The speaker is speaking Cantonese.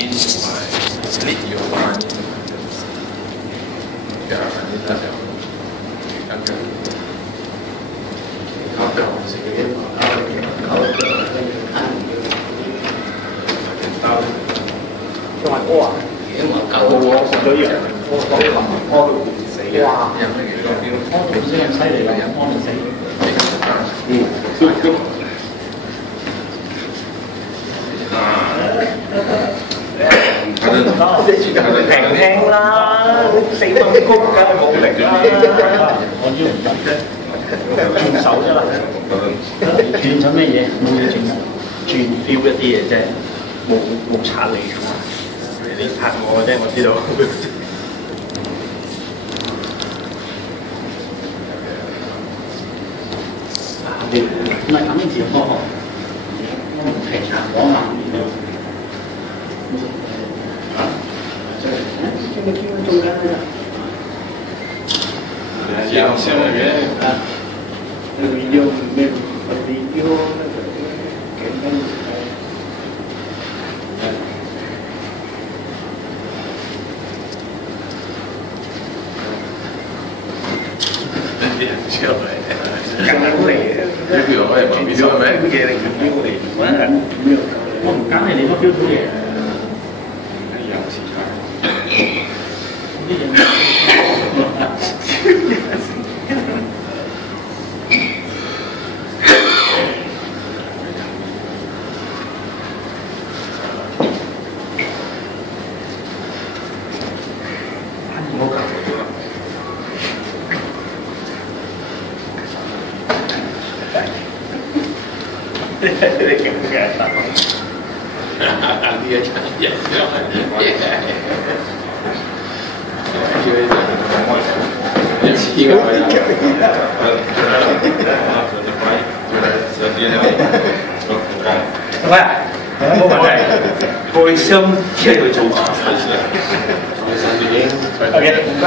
錢同埋年要關嘅，其實呢就跟住考嘅紅色嘅仲係屙啊？已經話夠喎，食咗藥，屙到死嘅，有乜嘢都屙到死咁犀利啦，屙到死。平聽啦，4分谷梗係冇力啦。我要唔得啫，轉手啫嘛。轉咗咩嘢？冇嘢轉 feel 一啲嘢啫，冇拆你㗎嘛。你拆我嘅啫，我知道。唔係咁樣字咯，平常講硬啲咯。這個聽中間的。也好像也那个video没有video那个给那个。超嚟，梗嚟嘅。呢條我係冇邊條咩？嘢嚟嘅，標嚟。我唔揀係你個標準嘢。有時差。喂，冇問題，背箱聽佢做。OK，唔該。